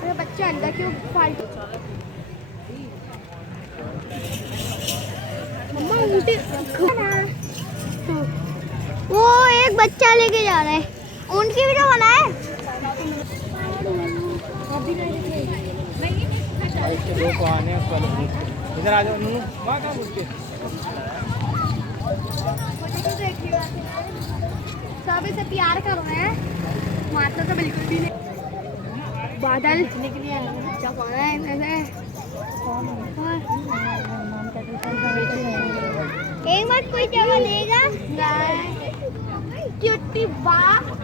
अरे बच्चे अंदर क्यों फालतू। मम्मा उल्टी वो एक बच्चा लेके जा रहा है, उनकी वीडियो बनाए। इधर आ जाओ नूनू, वहाँ कहाँ घुस के? सभी से प्यार कर रहे हैं, माता तो बिल्कुल भी नहीं। बादल निकली है, चपाना है वैसे। एक बार कोई जगह लेगा, चुट्टी बाप।